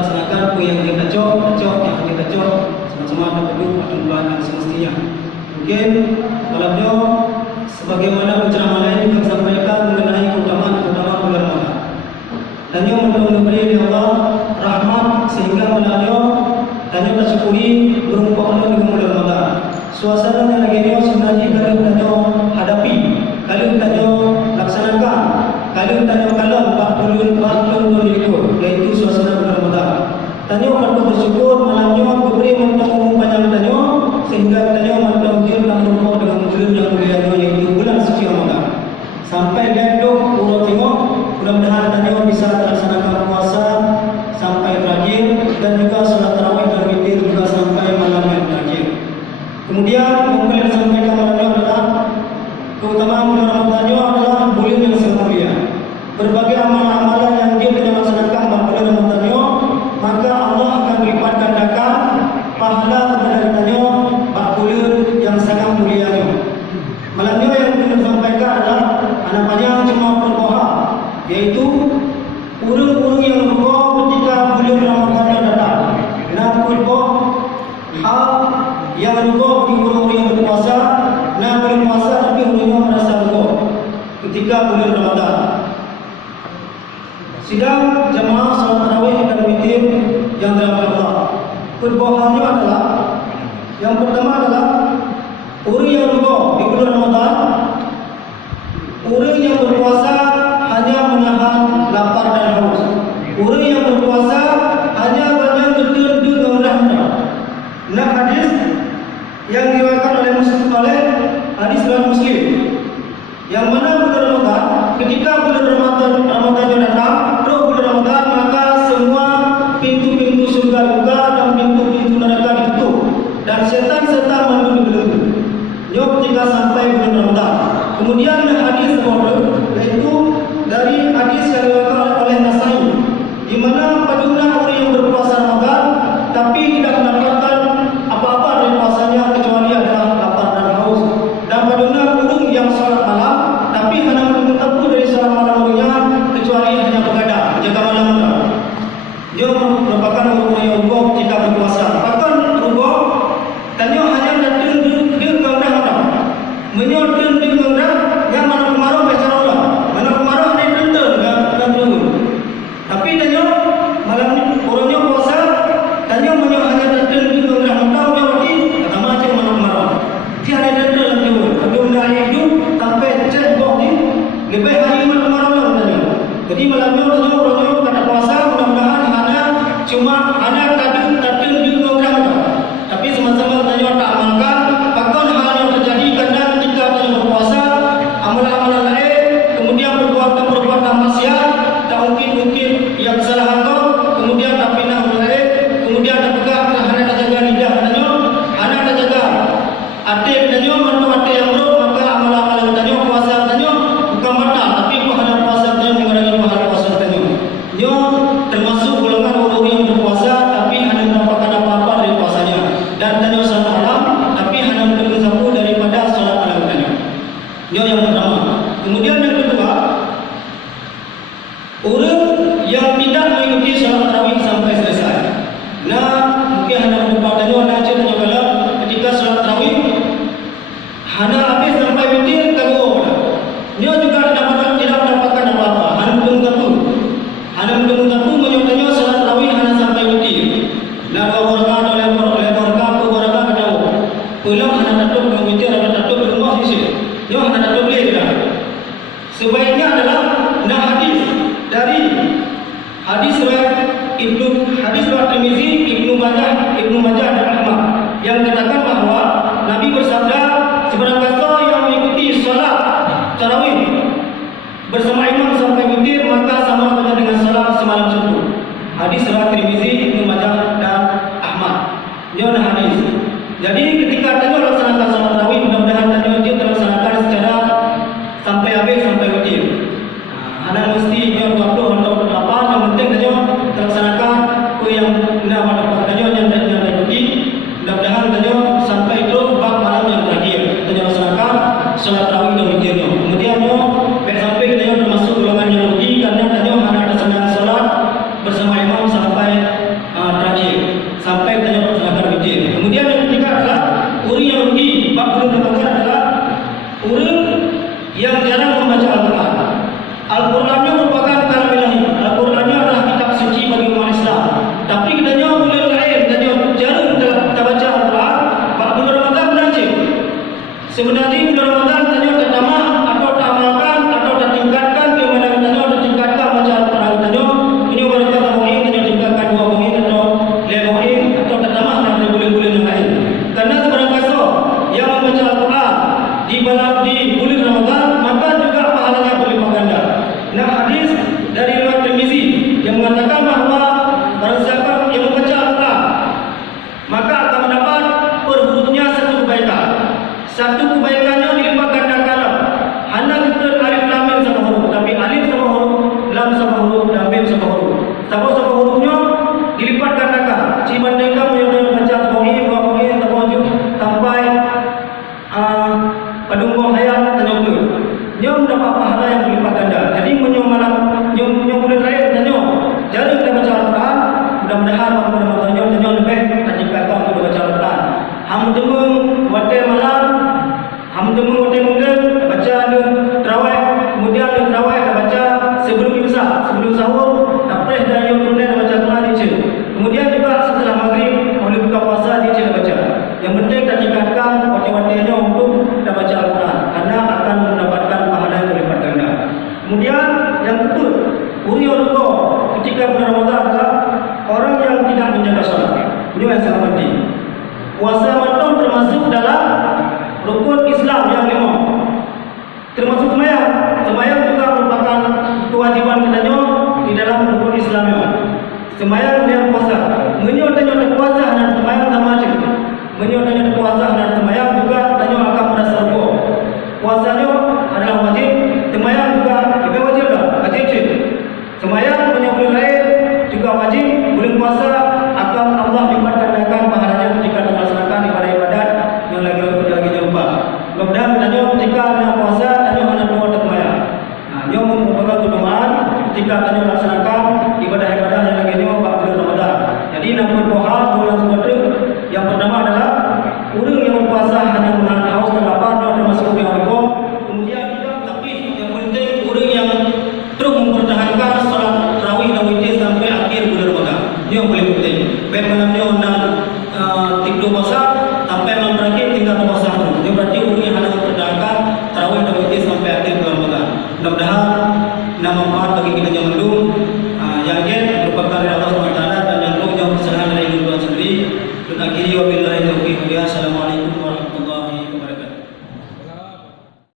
sedangkan yang kita cok, yang kita cok sama-sama berdua akan bulan semestinya. Mungkin kalau beliau sebagaimana penceramah lain yang sampaikan mengenai keutamaan bulan Ramadan. Dan yang memberi Allah rahmat sehingga melalui tanya tersyukuri berupa penuh dengan bulan Ramadan. Suasana yang lagi ini sebenarnya kalau tanya hadapi, kalau tanya laksanakan, kalau tanya kalau 40 ikut, yaitu suasana bulan Ramadan. Tanya perlu bersyukur melalui memberi untuk panjang tanya sehingga tanya melalui dan berupa dengan bulan yang mulia yaitu bulan suci Ramadan. Sampai dia urut tengok, mudah-mudahan tanya bisa terlaksanakan puasa sampai terakhir dan juga salat tarawih dan witir juga sampai malam yang terakhir. Kemudian yang boleh disampaikan malam adalah keutamaan bulan Ramadan adalah bulan yang sangat mulia. Berbagai amalan-amalan yang dia telah laksanakan pada bulan Ramadan, maka Allah akan berlipat gandakan pahala kepada pada bulan yang sangat mulia. Malam ini yang boleh disampaikan adalah anak-anak cuma berdoa, yaitu urung-urung yang berdoa ketika bulan Ramadan datang. Nak berdoa hal yang berdoa di urung-urung yang berpuasa, nak berpuasa tapi urungnya merasa berdoa ketika bulan Ramadan. Sidang jamaah salat tarawih dan witir yang dirahmati Allah. Perbuahannya adalah yang pertama adalah orang yang berdoa di bulan Ramadan, orang yang berpuasa hanya menahan lapar dan haus. Orang yang berpuasa hanya banyak betul-betul dengan rahmat. Nah, hadis yang diriwayatkan oleh hadis riwayat Muslim, yang mana bulan Ramadan ketika bulan Ramadan datang, terus bulan Ramadan maka semua pintu-pintu surga buka dan pintu-pintu neraka ditutup dan setan-setan membelenggu. Jauh ketika sampai bulan Ramadan. Kemudian hadis yaitu dari hadis yang diriwayatkan oleh Nasai, di mana paduna orang yang berpuasa Ramadan tapi tidak mendapatkan apa-apa dari puasanya kecuali adalah lapar dan haus. Dan paduna orang yang salat malam tapi hanya menunggu dari salat malam orangnya kecuali hanya begadang jaga malam. Dia merupakan orang yang rukuk ketika berpuasa. Bahkan rukuk tanya hanya datang di kemudahan menyodeng di kemudahan yang mana kemarau baca Allah, mana kemarau ada tender dan tunggu. Tapi tanya malam ni orangnya puasa, tanya hanya datang di kemudahan tahu dia mati kata macam mana kemarau. Dia ada tender dan tunggu. Tapi benda hidup sampai cek bok ni lebih hari mana kemarau lah tanya. Jadi malam ni tanya orangnya kata puasa mudah-mudahan cuma hanya datang di kemudahan. Tapi sama-sama tanya tak amalkan, bahkan hal yang terjadi karena ketika tanya berpuasa, amalan-amalan lain, kemudian perbuatan maksiat, tak mungkin yang kesalahan kau, kemudian tak pindah lain, kemudian tak pegang, hanya tak jaga lidah tanya, hanya tak jaga hati tanya, mantu hati yang buruk, maka amalan-amalan tanya, puasa tanya, bukan batal, tapi pahala puasa tanya mengurangi pahala puasa tanya. Dia termasuk golongan orang yang berpuasa tapi hanya mendapatkan apa-apa dari puasanya, dan tanya salat malam tapi hanya mendapatkan satu daripada salat malam tanya. Dia yang pertama. Kemudian yang kedua, orang yang tidak mengikuti salat tarawih sampai selesai. Nah, mungkin hanya mendapat tanya aja tanya kalau ketika salat tarawih hanya habis sampai witir kagum. Dia juga tidak mendapatkan apa-apa, hanya menunggu menyotanya salat tarawih hanya sampai witir. Nah, kalau orang ada lebar kata pulang hanya datuk dengan witir atau datuk di rumah di sini. Dia hanya datuk boleh tidak? Sebaiknya adalah hadis dari hadis riwayat Tirmizi, Ibnu Majah dan Ahmad yang katakan bahawa Nabi bersabda, sebarang kata yang mengikuti salat tarawih bersama imam sampai witir maka sama saja dengan salat semalam suntuk. Hadis riwayat Tirmizi, Ibnu Majah dan Ahmad. Dia ada hadis. Jadi ketika tanya laksanakan salat tarawih, mudah-mudahan tanya dia terlaksanakan secara sampai habis sampai witir. Hanya mesti dia 20 atau apa, yang penting tanya terlaksanakan yang benar pada tanya yang diikuti. Mudah-mudahan tanya sampai itu bab malam yang terakhir tanya laksanakan salat tarawih dan witirnya. Kemudian sampai tanya termasuk golongan yang rugi karena tanya hanya ada senang salat bersama imam sampai Islam yang lima. Termasuk sembahyang. Sembahyang juga merupakan kewajiban katanya di dalam rukun Islam. Sembahyang dan puasa. Menyatakan puasa dan sembahyang sama saja. Menyatakan puasa dan sembahyang juga tanya akan pada surga. Puasanya adalah wajib, sembahyang juga wajib lah, wajib. Sembahyang punya boleh lain juga wajib, boleh puasa